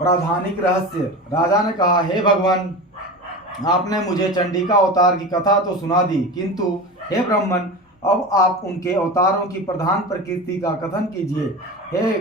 प्राधानिक रहस्य। राजा ने कहा, हे भगवान, आपने मुझे चंडिका अवतार की कथा तो सुना दी, किंतु हे ब्राह्मण, अब आप उनके अवतारों की प्रधान प्रकृति का कथन कीजिए। हे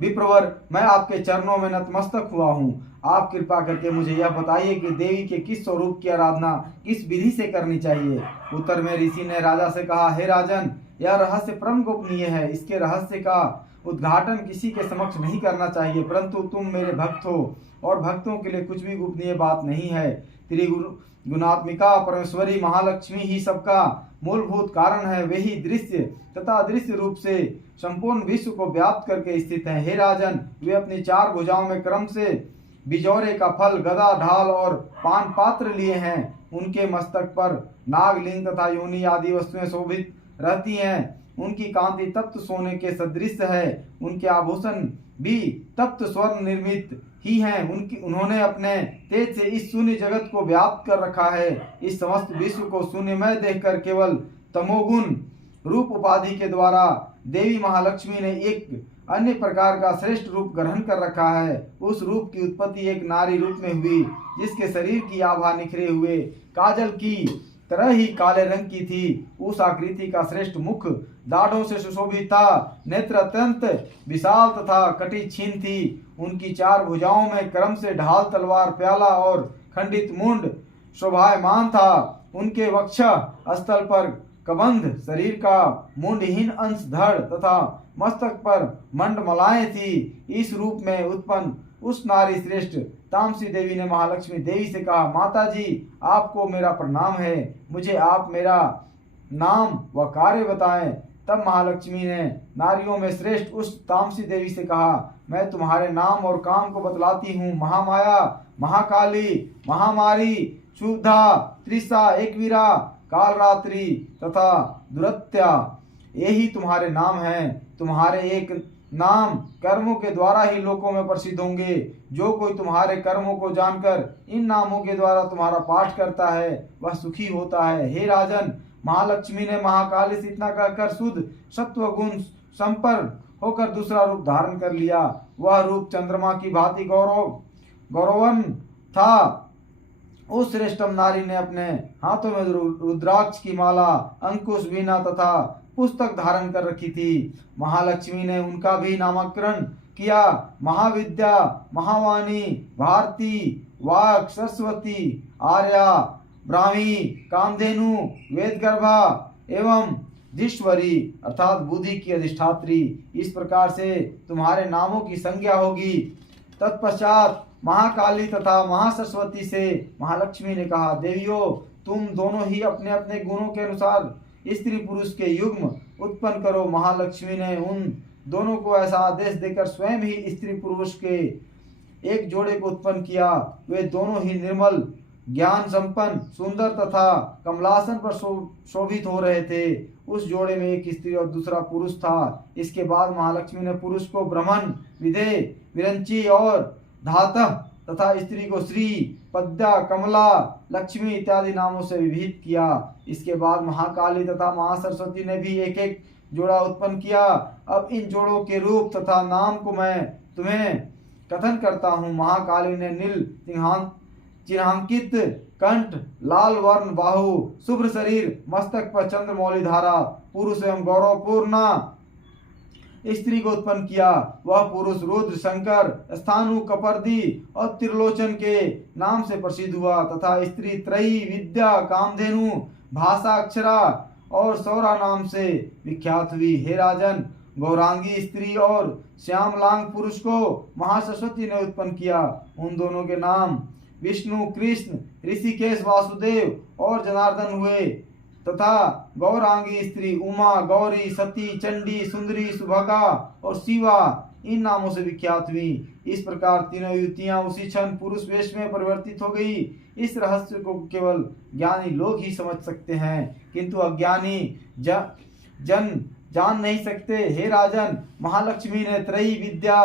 विप्रवर, मैं आपके चरणों में नतमस्तक हुआ हूँ। आप कृपा करके मुझे यह बताइए कि देवी के किस स्वरूप की आराधना किस विधि से करनी चाहिए। उत्तर में ऋषि ने राजा से कहा, हे राजन, यह रहस्य परम गोपनीय है। इसके रहस्य का उद्घाटन किसी के समक्ष नहीं करना चाहिए, परंतु तुम मेरे भक्त हो और भक्तों के लिए कुछ भी गोपनीय बात नहीं है। त्रिगुणात्मिका परमेश्वरी महालक्ष्मी ही सबका मूलभूत कारण है। वे ही दृश्य तथा अदृश्य रूप से संपूर्ण विश्व को व्याप्त करके स्थित हैं। हे राजन, वे अपनी 4 भुजाओं में क्रम से बिजौरे का फल, गदा, ढाल और पान पात्र लिए हैं। उनके मस्तक पर नागलिंग तथा योनि आदि वस्तुएं शोभित रहती हैं। उनकी कांति तप्त सोने के सदृश है। उनके आभूषण भी तप्त स्वर्ण निर्मित ही हैं। उन्होंने अपने तेज से इस शून्य जगत को व्याप्त कर रखा है। इस समस्त विश्व को शून्यमय देखकर केवल तमोगुण रूप उपाधि के द्वारा देवी महालक्ष्मी ने एक अन्य प्रकार का श्रेष्ठ रूप ग्रहण कर रखा है। उस रूप की उत्पत्ति एक नारी रूप में हुई, जिसके शरीर की आभा निखरे हुए काजल की तरह ही काले रंग की थी। उस आकृति का श्रेष्ठ मुख दाढ़ों से सुशोभित था। नेत्र अत्यंत विशाल तथा कटी छीन थी। उनकी 4 भुजाओं में क्रम से ढाल, तलवार, प्याला और खंडित मुंड शोभायमान था। उनके वक्ष स्थल पर कबंध, शरीर का मुंडहीन अंश धड़ तथा मस्तक पर मंडमलाएं थी। इस रूप में उत्पन्न उस नारी श्रेष्ठ तामसी देवी ने महालक्ष्मी देवी से कहा, माता जी, आपको मेरा प्रणाम है। मुझे आप मेरा नाम व कार्य बताएं। तब महालक्ष्मी ने नारियों में श्रेष्ठ उस तामसी देवी से कहा, मैं तुम्हारे नाम और काम को बतलाती हूँ। महामाया, महाकाली, महामारी, क्षुब्धा, त्रिषा, एकवीरा, कालरात्रि तथा दुरत्या, यही तुम्हारे नाम हैं। तुम्हारे एक नाम कर्मों के द्वारा ही लोकों में प्रसिद्ध होंगे। जो कोई तुम्हारे कर्मों को जानकर इन नामों के द्वारा तुम्हारा पाठ करता है, वह सुखी होता है। हे राजन, महालक्ष्मी ने महाकाली से इतना कहकर शुद्ध सत्व गुण संपन्न होकर दूसरा रूप धारण कर लिया। वह रूप चंद्रमा की भांति गौरवन था। उस श्रेष्ठम नारी ने अपने हाथों में रुद्राक्ष की माला, अंकुश, वीणा तथा पुस्तक धारण कर रखी थी। महालक्ष्मी ने उनका भी नामकरण किया। महाविद्या, महावाणी, भारती, वाक, सरस्वती, आर्या, ब्राह्मी, कामधेनु, वेदगर्भा एवं धीश्वरी अर्थात बुद्धि की अधिष्ठात्री। इस प्रकार से तुम्हारे नामों की संज्ञा होगी। तत्पश्चात महाकाली तथा महासरस्वती से महालक्ष्मी ने कहा, देवियों, तुम दोनों ही अपने अपने गुणों के अनुसार स्त्री पुरुष के युग्म उत्पन्न करो। महालक्ष्मी ने उन दोनों को ऐसा आदेश देकर स्वयं ही स्त्री पुरुष के एक जोड़े को उत्पन्न किया। वे दोनों ही निर्मल, ज्ञान संपन्न, सुंदर तथा कमलासन पर शोभित हो रहे थे। उस जोड़े में एक स्त्री और दूसरा पुरुष था। इसके बाद महालक्ष्मी ने पुरुष को ब्रह्मन, विदे, विरंची और धातः तथा स्त्री को श्री, पद्या, कमला, लक्ष्मी इत्यादि नामों से विभूषित किया। इसके बाद महाकाली तथा महासरस्वती ने भी एक एक जोड़ा उत्पन्न किया। अब इन जोड़ों के रूप तथा नाम को मैं तुम्हें कथन करता हूँ। महाकाली ने नील चिन्हांकित कंठ, लाल वर्ण बाहु, शुभ्र शरीर, मस्तक पर चंद्रमौली धारा, पुरुष एवं गौरवपूर्ण स्त्री को उत्पन्न किया। वह पुरुष रुद्र, शंकर, स्थानु, कपर्दी और त्रिलोचन के नाम से प्रसिद्ध हुआ तथा स्त्री त्रयी, विद्या, कामधेनु, भाषा, अक्षरा और सौरा नाम से विख्यात हुई। हे राजन, गौरांगी स्त्री और श्यामलांग पुरुष को महासरस्वती ने उत्पन्न किया। उन दोनों के नाम विष्णु, कृष्ण, ऋषिकेश, वासुदेव और जनार्दन हुए तथा गौरांगी स्त्री उमा, गौरी, सती, चंडी, सुंदरी, सुभगा और शिवा इन नामों से विख्यात हुई। इस प्रकार तीनों युवतियां उसी क्षण पुरुष वेश में परिवर्तित हो गई। इस रहस्य को केवल ज्ञानी लोग ही समझ सकते हैं, किंतु अज्ञानी जन जान नहीं सकते। हे राजन, महालक्ष्मी ने त्रयी विद्या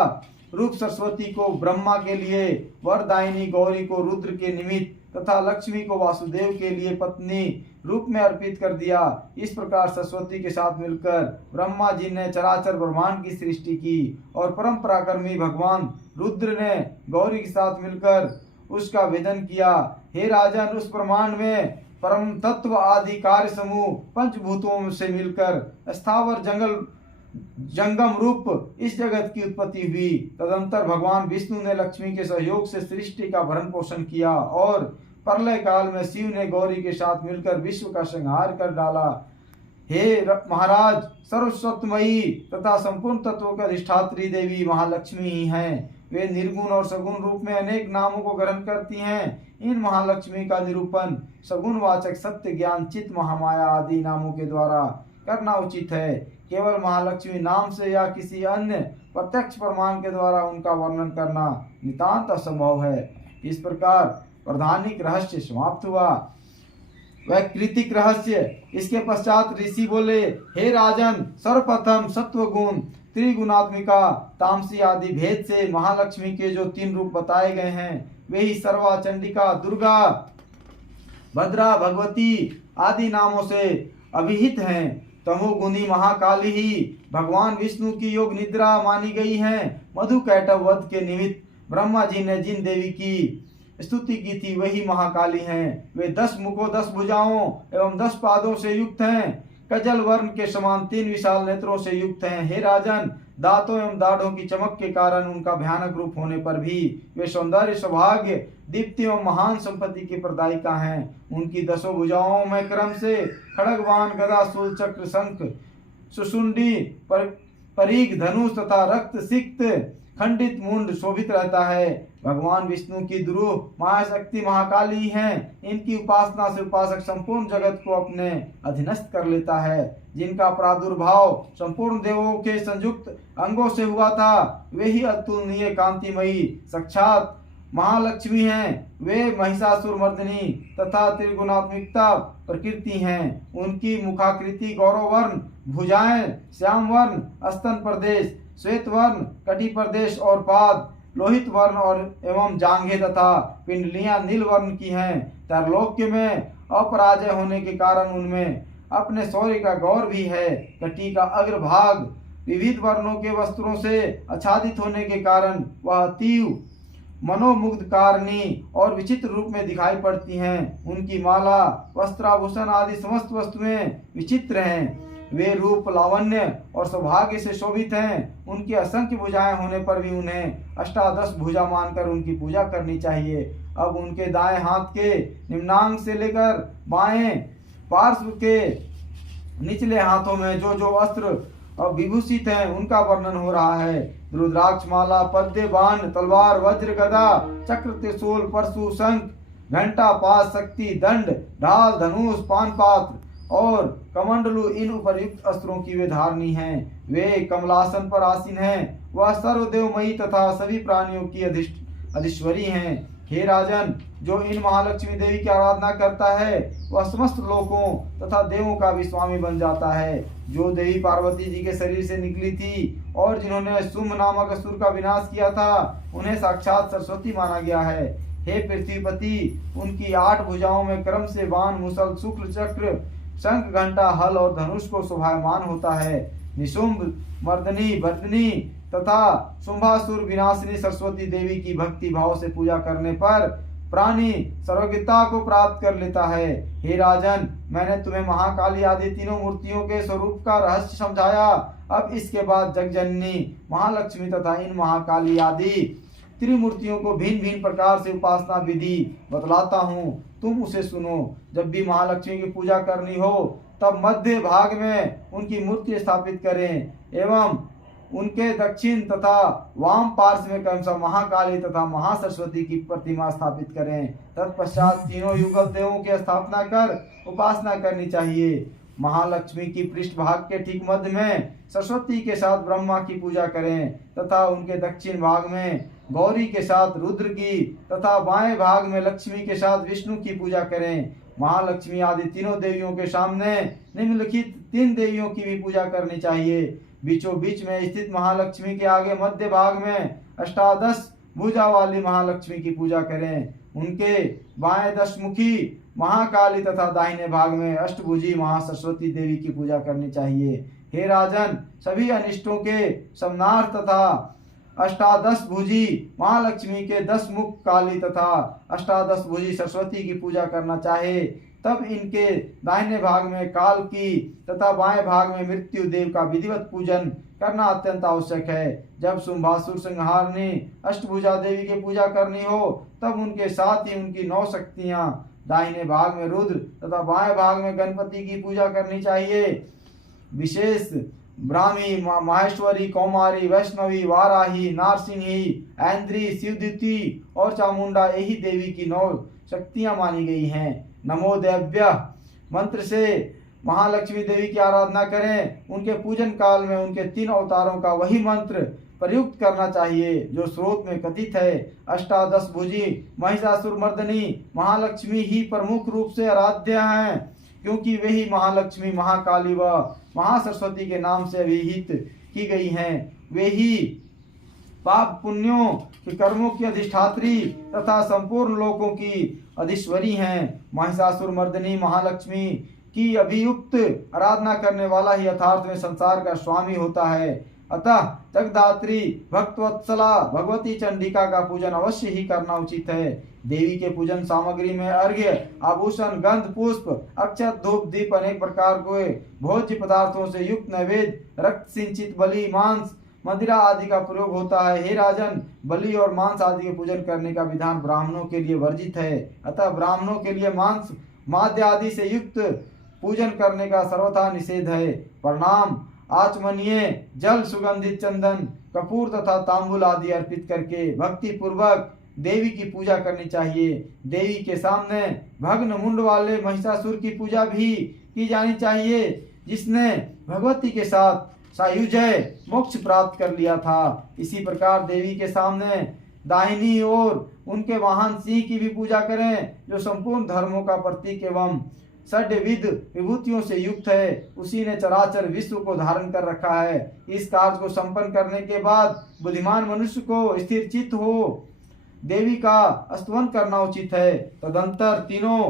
रूप सरस्वती को ब्रह्मा के लिए, वरदायिनी गौरी को रुद्र के निमित्त तथा लक्ष्मी को वासुदेव के लिए पत्नी रूप में अर्पित कर दिया। इस प्रकार सरस्वती के साथ मिलकर ब्रह्मा जी ने चराचर ब्रह्मांड की सृष्टि की और परम पराक्रमी भगवान रुद्र ने गौरी के साथ मिलकर उसका वेदन किया। हे राजन, उस ब्रह्मांड में परम तत्व आदि कार्य समूह पंचभूतों से मिलकर स्थावर जंगम रूप इस जगत की उत्पत्ति हुई। तदंतर भगवान विष्णु ने लक्ष्मी के सहयोग से सृष्टि का भरण पोषण किया और प्रलय काल में शिव ने गौरी के साथ मिलकर विश्व का संहार कर डाला। हे महाराज, सर्वस्वतमयी तथा संपूर्ण तत्वों की अधिष्ठात्री देवी महालक्ष्मी ही हैं। वे निर्गुण और सगुण रूप में अनेक नामों को ग्रहण करती हैं। इन महालक्ष्मी का निरूपण सगुण वाचक सत्य, ज्ञान, चित्त, महामाया आदि नामों के द्वारा करना उचित है। केवल महालक्ष्मी नाम से या किसी अन्य प्रत्यक्ष प्रमाण के द्वारा उनका वर्णन करना नितांत असंभव है। इस प्रकार प्रधानिक रहस्य समाप्त हुआ। वह कृतिक रहस्य। इसके पश्चात ऋषि बोले, हे राजन, सर्वप्रथम सत्वगुण, त्रिगुणात्मिका, तामसी आदि भेद से महालक्ष्मी के जो 3 रूप बताए गए हैं वे ही सर्वा, चंडिका, दुर्गा, भद्रा, भगवती आदि नामों से अभिहित हैं। तमोगुणी महाकाली ही भगवान विष्णु की योग निद्रा मानी गई हैं। मधु कैटव वध के निमित्त ब्रह्मा जी ने जिन देवी की स्तुति की थी वही महाकाली हैं। वे 10 मुखों, 10 भुजाओं एवं 10 पादों से युक्त हैं। कजल वर्ण के समान 3 विशाल नेत्रों से युक्त हैं। हे राजन, दांतों एवं दाढ़ों की चमक के कारण उनका भयानक रूप होने पर भी वे सौंदर्य, सौभाग्य, दीप्ति एवं महान संपत्ति की प्रदायिका हैं। उनकी 10 भुजाओं में क्रम से खड्गवान, गदा, शूल, चक्र, शंख, सुषुंडी, परीघ, धनुष तथा रक्त सिक्त खंडित मुंड शोभित रहता है। भगवान विष्णु की दुरूह महाशक्ति महाकाली हैं। इनकी उपासना से उपासक संपूर्ण जगत को अपने अधीनस्थ कर लेता है। जिनका प्रादुर्भाव संपूर्ण देवों के संयुक्त अंगों से हुआ था वे ही अतुलनीय कांतिमयी साक्षात महालक्ष्मी हैं। वे महिषासुर मर्दिनी तथा त्रिगुणात्मिकता प्रकृति हैं। उनकी मुखाकृति गौरव वर्ण, भुजाएं श्याम वर्ण, स्तन प्रदेश श्वेत वर्ण, कटी प्रदेश और पाद लोहित वर्ण और एवं जांघें तथा पिंडलियां नील वर्ण की हैं। त्रैलोक्य में अपराजय होने के कारण उनमें अपने शौर्य का गौर भी है। कटी का अग्रभाग विविध वर्णों के वस्त्रों से आच्छादित होने के कारण वह अतीव मनोमुग्धकारिणी और विचित्र रूप में दिखाई पड़ती हैं। उनकी माला, वस्त्राभूषण आदि समस्त वस्तुएं विचित्र हैं। वे रूप, लावण्य और सौभाग्य से शोभित हैं। उनकी असंख्य भुजाएं होने पर भी उन्हें अष्टादश भुजा मानकर उनकी पूजा करनी चाहिए। अब उनके दाएं हाथ के निम्नांग से लेकर बाएं पार्श्व के निचले हाथों में जो जो अस्त्र और विभूषित हैं उनका वर्णन हो रहा है। रुद्राक्ष माला, पद्य, बाण, तलवार, वज्र, गदा, चक्र, त्रिशूल, परशु, शंख, घंटा, पास, शक्ति, दंड, ढाल, धनुष, पान पात्र और कमंडलु इन उपर्युक्त अस्त्रों की वे धारणी हैं। वे कमलासन पर आसीन हैं। वह सर्वदेवमयी तथा सभी प्राणियों की अधीश्वरी हैं। हे राजन, जो इन महालक्ष्मी देवी की आराधना करता है वह समस्त लोकों तथा देवों का भी स्वामी बन जाता है। जो देवी पार्वती जी के शरीर से निकली थी और जिन्होंने शुंभ नामक असुर का विनाश किया था उन्हें साक्षात सरस्वती माना गया है। हे पृथ्वीपति, उनकी 8 भुजाओं में क्रम से बाण, मुसल, शुक्ल चक्र, शंख, घंटा, हल और धनुष को शोभायमान होता है। निशुंभ, मर्दनी, वर्दनी तथा शुंभासुर विनाशिनी सरस्वती देवी की भक्ति भाव से पूजा करने पर प्राणी सर्वज्ञता को प्राप्त कर लेता है। हे राजन, मैंने तुम्हें महाकाली आदि तीनों मूर्तियों के स्वरूप का रहस्य समझाया। अब इसके बाद जगजननी महालक्ष्मी तथा इन महाकाली आदि त्रिमूर्तियों को भिन्न भिन्न प्रकार से उपासना विधि बतलाता हूँ, तुम उसे सुनो। जब भी महालक्ष्मी की पूजा करनी हो तब मध्य भाग में उनकी मूर्ति स्थापित करें एवं उनके दक्षिण तथा वाम पार्श्व में क्रमशः महाकाली तथा महासरस्वती की प्रतिमा स्थापित करें। तत्पश्चात तीनों युगल देवों की स्थापना कर उपासना करनी चाहिए। महालक्ष्मी की पृष्ठ भाग के ठीक मध्य में सरस्वती के साथ ब्रह्मा की पूजा करें तथा उनके दक्षिण भाग में गौरी के साथ रुद्र की तथा बाएं भाग में लक्ष्मी के साथ विष्णु की पूजा करें। महालक्ष्मी आदि तीनों देवियों के सामने निम्नलिखित 3 देवियों की भी पूजा करनी चाहिए। बीचों बीच में स्थित महालक्ष्मी के आगे मध्य भाग में अष्टादश भुजा वाली महालक्ष्मी की पूजा करें। उनके बाएं 10 मुखी महाकाली तथा दाहिने भाग में अष्टभुजी महासरस्वती देवी की पूजा करनी चाहिए। हे राजन, सभी अनिष्टों के समनार्थ तथा अष्टादश भुजी महालक्ष्मी के 10 मुख काली तथा अष्टादश भुजी सरस्वती की पूजा करना चाहे तब इनके दाहिने भाग में काल की तथा बाएं भाग में मृत्यु देव का विधिवत पूजन करना अत्यंत आवश्यक है। जब शुंभासुर संहारनी अष्टभुजा देवी की पूजा करनी हो तब उनके साथ ही उनकी 9 शक्तियां दाहिने भाग में रुद्र तथा बाएं भाग में गणपति की पूजा करनी चाहिए। विशेष ब्राह्मी माहेश्वरी कौमारी वैष्णवी वाराही नारसिंही ऐन्द्री शिवदूती और चामुंडा यही देवी की 9 शक्तियां मानी गई हैं। नमो देव्य मंत्र से महालक्ष्मी देवी की आराधना करें। उनके पूजन काल में उनके 3 अवतारों का वही मंत्र प्रयुक्त करना चाहिए जो स्रोत में कथित है। अष्टादश भुजी महिषासुर मर्दनी महालक्ष्मी ही प्रमुख रूप से आराध्य हैं, क्योंकि वही महालक्ष्मी महाकाली व महासरस्वती के नाम से अभिहित की गई हैं। वे ही पाप पुण्यों के कर्मों की अधिष्ठात्री तथा संपूर्ण लोकों की अधीश्वरी हैं। महिषासुर मर्दनी महालक्ष्मी की अभियुक्त आराधना करने वाला ही यथार्थ में संसार का स्वामी होता है। अतः जगदात्री भक्तवत्सला भगवती चंडिका का पूजन अवश्य ही करना उचित है। देवी के पूजन सामग्री में अर्घ्य आभूषण गंध पुष्प अक्षत धूप दीप अनेक प्रकार के भोज्य पदार्थों से युक्त नैवेद्य रक्त सिंचित बलि मांस मदिरा आदि का प्रयोग होता है। हे राजन, बलि और मांस आदि के पूजन करने का विधान ब्राह्मणों के लिए वर्जित है। अतः ब्राह्मणों के लिए मांस माद्य आदि से युक्त पूजन करने का सर्वथा निषेध है। प्रणाम आचमनीय जल सुगंधित चंदन कपूर तथा तांबुल आदि अर्पित करके भक्ति पूर्वक देवी की पूजा करनी चाहिए। देवी के सामने भग्न मुंड वाले महिषासुर की पूजा भी की जानी चाहिए, जिसने भगवती के साथ सायुजय मोक्ष प्राप्त कर लिया था। इसी प्रकार देवी के सामने दाहिनी ओर उनके वाहन सिंह की भी पूजा करें, जो संपूर्ण धर्मों का प्रतीक एवं षड्विध विभूतियों से युक्त है। उसी ने चराचर विश्व को धारण कर रखा है। इस कार्य को संपन्न करने के बाद बुद्धिमान मनुष्य को स्थिर चित्त हो देवी का स्तवन करना उचित है। तदंतर तीनों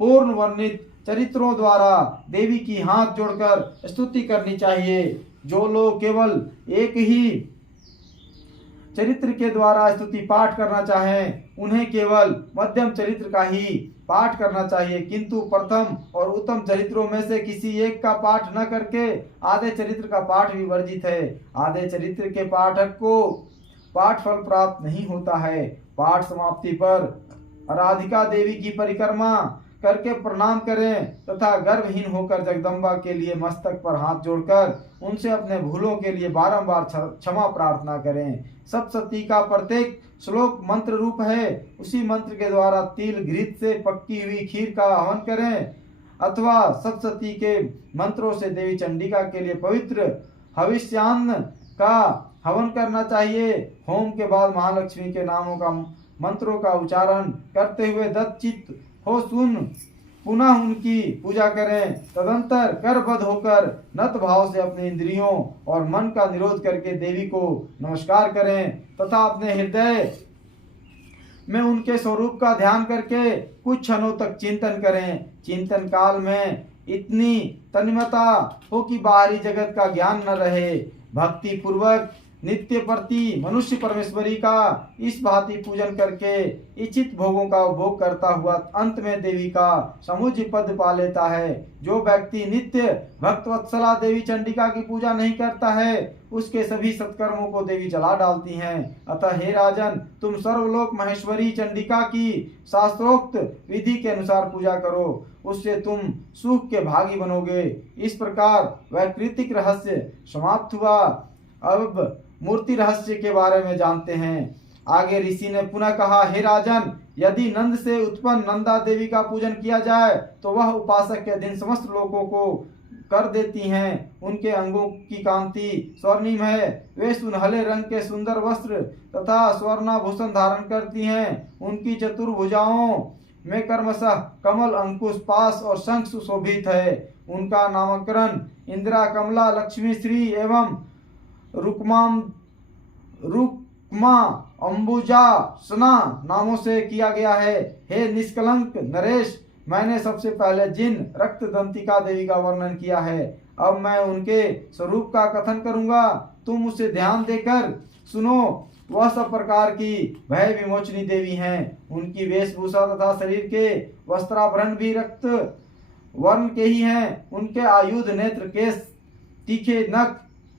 पूर्ण वर्णित चरित्रों द्वारा देवी की हाथ जोड़कर स्तुति करनी चाहिए। जो लोग केवल एक ही चरित्र के द्वारा स्तुति पाठ करना चाहें, उन्हें केवल मध्यम चरित्र का ही पाठ करना चाहिए, किंतु प्रथम और उत्तम चरित्रों में से किसी एक का पाठ न करके आधे चरित्र का पाठ भी वर्जित है। आधे चरित्र के पाठक को पाठ फल प्राप्त नहीं होता है। पाठ समाप्ति पर आराधिका देवी की परिक्रमा करके प्रणाम करें तथा गर्भहीन होकर जगदम्बा के लिए मस्तक पर हाथ जोड़कर उनसे अपने भूलों के लिए बारंबार क्षमा प्रार्थना करें। सप्तशती का प्रत्येक श्लोक मंत्र रूप है। उसी मंत्र के द्वारा तिल घृत से पक्की हुई खीर का हवन करें अथवा सप्तशती के मंत्रों से देवी चंडिका के लिए पवित्र हविष्यान्न का हवन करना चाहिए। होम के बाद महालक्ष्मी के नामों का मंत्रों का उच्चारण करते हुए दत्तचित्त हो सुन पुनः उनकी पूजा करें। तदंतर करबद्ध होकर नत भाव से अपने इंद्रियों और मन का निरोध करके देवी को नमस्कार करें तथा अपने हृदय में उनके स्वरूप का ध्यान करके कुछ क्षणों तक चिंतन करें। चिंतन काल में इतनी तन्मयता हो कि बाहरी जगत का ज्ञान न रहे। भक्ति पूर्वक नित्य प्रति मनुष्य परमेश्वरी का इस भांति पूजन करके इच्छित भोगों का उपभोग करता हुआ अंत में देवी का समुज्य पद पा लेता है। जो व्यक्ति नित्य भक्तवत्सला देवी चंडिका की पूजा नहीं करता है, उसके सभी सत्कर्मों को देवी जला डालती हैं। अतः हे राजन, तुम सर्वलोक महेश्वरी चंडिका की शास्त्रोक्त विधि के अनुसार पूजा करो, उससे तुम सुख के भागी बनोगे। इस प्रकार वैकृतिक रहस्य समाप्त हुआ। अब मूर्ति रहस्य के बारे में जानते हैं। आगे ऋषि ने पुनः कहा, हे राजन, यदि नंद से उत्पन्न नंदा देवी का पूजन किया जाए तो वह उपासक के दिन समस्त लोगों को कर देती हैं। उनके अंगों की कांति स्वर्णिम है। वे सुनहले रंग के सुंदर वस्त्र तथा स्वर्णाभूषण धारण करती हैं। उनकी चतुर्भुजाओं में क्रमशः कमल अंकुश पास और शंख सुशोभित है। उनका नामकरण इंदिरा कमला लक्ष्मी श्री एवं रुक्मा अंबुजा सना नामों से किया गया है। हे निष्कलंक नरेश, मैंने सबसे पहले जिन रक्त दंतिका देवी का वर्णन किया है, अब मैं उनके स्वरूप का कथन करूंगा। तुम उसे ध्यान देकर सुनो। वह सब प्रकार की भय विमोचनी देवी हैं। उनकी वेशभूषा तथा शरीर के वस्त्राभरण भी रक्त वर्ण के ही हैं। उनके आयुध, नेत्र, केश, तीखे नख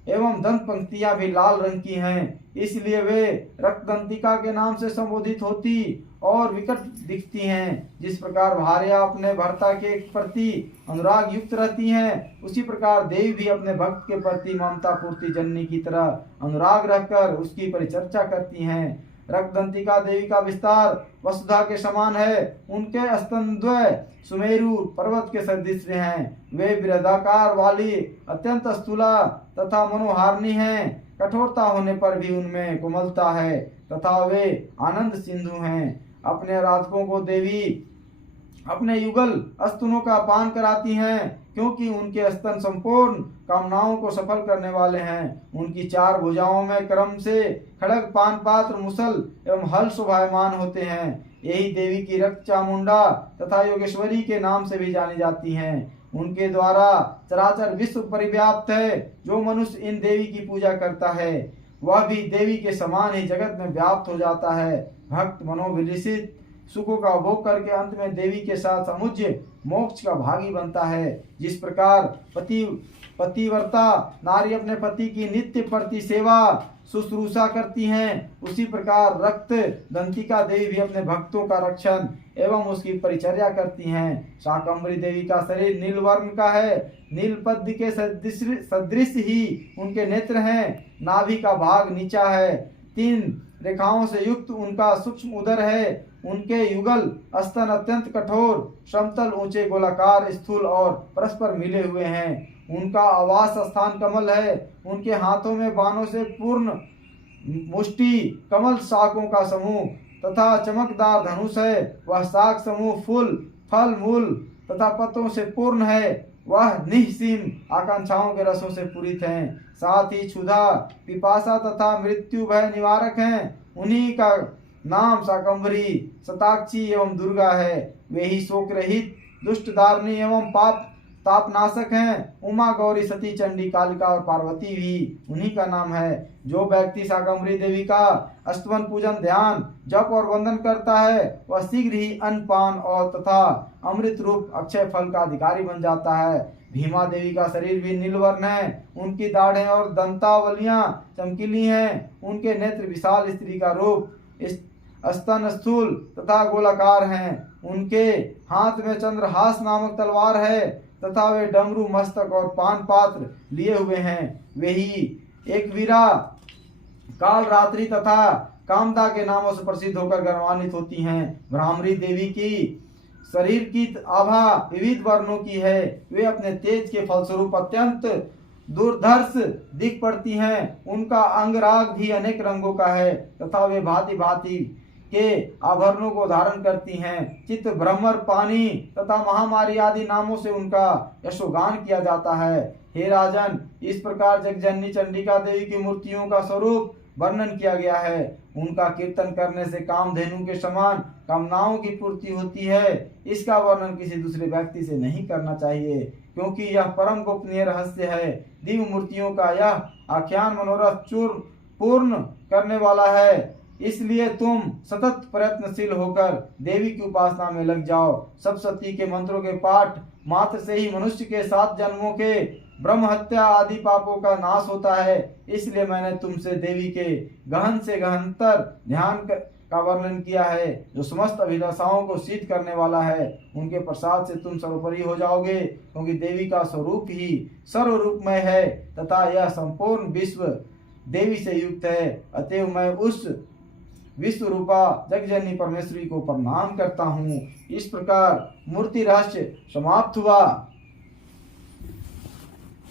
एवं दंत पंक्तियां भी लाल रंग की हैं। इसलिए वे रक्तदंतिका के नाम से संबोधित होती और विकट दिखती हैं। जिस प्रकार भार्या अपने भर्ता के प्रति अनुराग युक्त रहती हैं, उसी प्रकार देवी भी अपने भक्त के प्रति ममता पूर्ति जननी की तरह अनुराग रखकर उसकी परिचर्चा करती हैं। रक्तदंतिका देवी का विस्तार वसुधा के समान है। उनके स्तनद्वय सुमेरु पर्वत के सदृश हैं। वे बृहदाकार वाली अत्यंत स्थूला तथा मनोहारिणी हैं। कठोरता होने पर भी उनमें कोमलता है तथा वे आनंद सिंधु हैं। अपने राधकों को देवी अपने युगल स्तनों का पान कराती हैं, क्योंकि उनके स्तन संपूर्ण कामनाओं को सफल करने वाले हैं। उनकी 4 भुजाओं में क्रम से खड़ग, पान पात्र, मुसल एवं हल शोभायमान होते हैं। यही देवी की रक्त चामुंडा तथा योगेश्वरी के नाम से भी जानी जाती हैं। उनके द्वारा चराचर विश्व परिव्याप्त है। जो मनुष्य इन देवी की पूजा करता है, वह भी देवी के समान ही जगत में व्याप्त हो जाता है। भक्त मनोविलसित सुखों का भोग करके अंत में देवी के साथ समुज्य मोक्ष का भागी बनता है। जिस प्रकार पतिव्रता नारी अपने पति की नित्य प्रति सेवा शुश्रूषा करती हैं, उसी प्रकार रक्त दंतिका देवी भी अपने भक्तों का रक्षण एवं उसकी परिचर्या करती हैं। शाकंभरी देवी का शरीर नील वर्ण का है। नील पद्म के सदृश ही उनके नेत्र हैं। नाभि का भाग नीचा है। 3 रेखाओं से युक्त उनका सूक्ष्म उदर है। उनके युगल स्तन अत्यंत कठोर, समतल, ऊंचे, गोलाकार, स्थूल और परस्पर मिले हुए हैं। उनका आवास स्थान कमल है। उनके हाथों में बाणों से पूर्ण मुष्टि कमल शाखों का समूह तथा चमकदार धनुष है। वह शाख समूह फूल, फल, मूल तथा पत्तों से पूर्ण है। वह निःसीम आकांक्षाओं के रसों से पूरित हैं। साथ ही क्षुधा, पिपासा तथा मृत्यु भय निवारक हैं। उन्हीं का नाम शाकंभरी, शताक्षी एवं दुर्गा है। वे ही शोक रहित, दुष्ट दारिणी एवं पाप तापनाशक हैं। उमा, गौरी, सती, चंडी, कालिका और पार्वती भी उन्हीं का नाम है। जो व्यक्ति शाकंभरी देवी का अष्टवन पूजन, ध्यान, जप और वंदन करता है, वह शीघ्र ही अन्न पान और तथा अमृत रूप अक्षय फल का अधिकारी बन जाता है। भीमा देवी का शरीर भी नीलवर्ण है। उनकी दाढ़ें और दंतावलियां चमकीली हैं। उनके नेत्र विशाल स्त्री का रूप, स्तन स्थूल तथा गोलाकार हैं। उनके हाथ में चंद्रहास नामक तलवार है तथा वे डमरू, मस्तक और पान पात्र लिए हुए हैं। वे ही एक वीरा, काल रात्रि तथा कामदा के नामों से प्रसिद्ध होकर गौरवान्वित होती हैं। ब्राह्मणी देवी की शरीर की आभा विविध वर्णों की है। वे अपने तेज के फलस्वरूप अत्यंत दुर्धर्ष दिख पड़ती हैं। उनका अंगराग भी अनेक रंगों का है तथा वे भांति भांति के आभरणों को धारण करती हैं। चित्त, भ्रमर, पानी तथा महामारी आदि नामों से उनका यशोगान किया जाता है। हे राजन, इस प्रकार जगजननी चंडिका देवी की मूर्तियों का स्वरूप वर्णन किया गया है। उनका कीर्तन करने से कामधेनु के समान कामनाओं की पूर्ति होती है। इसका वर्णन किसी दूसरे व्यक्ति से नहीं करना चाहिए, क्योंकि यह परम गोपनीय रहस्य है। दिव्य मूर्तियों का यह आख्यान मनोरथ पूर्ण करने वाला है। इसलिए तुम सतत प्रयत्नशील होकर देवी की उपासना में लग जाओ। सप्तशती के मंत्रों के पाठ मात्र से ही मनुष्य के 7 जन्मों के ब्रह्म हत्या आदि पापों का नाश होता है। इसलिए मैंने तुमसे देवी के गहन से गहनतर ध्यान का वर्णन किया है, जो समस्त अभिलाषाओं को सिद्ध करने वाला है। उनके प्रसाद से तुम सर्वोपरि हो जाओगे, क्योंकि देवी का स्वरूप ही सर्वरूपमय है तथा यह संपूर्ण विश्व देवी से युक्त है। अतएव मैं उस विश्व रूपा जगजननी परमेश्वरी को प्रणाम करता हूँ। इस प्रकार मूर्ति रहस्य समाप्त हुआ।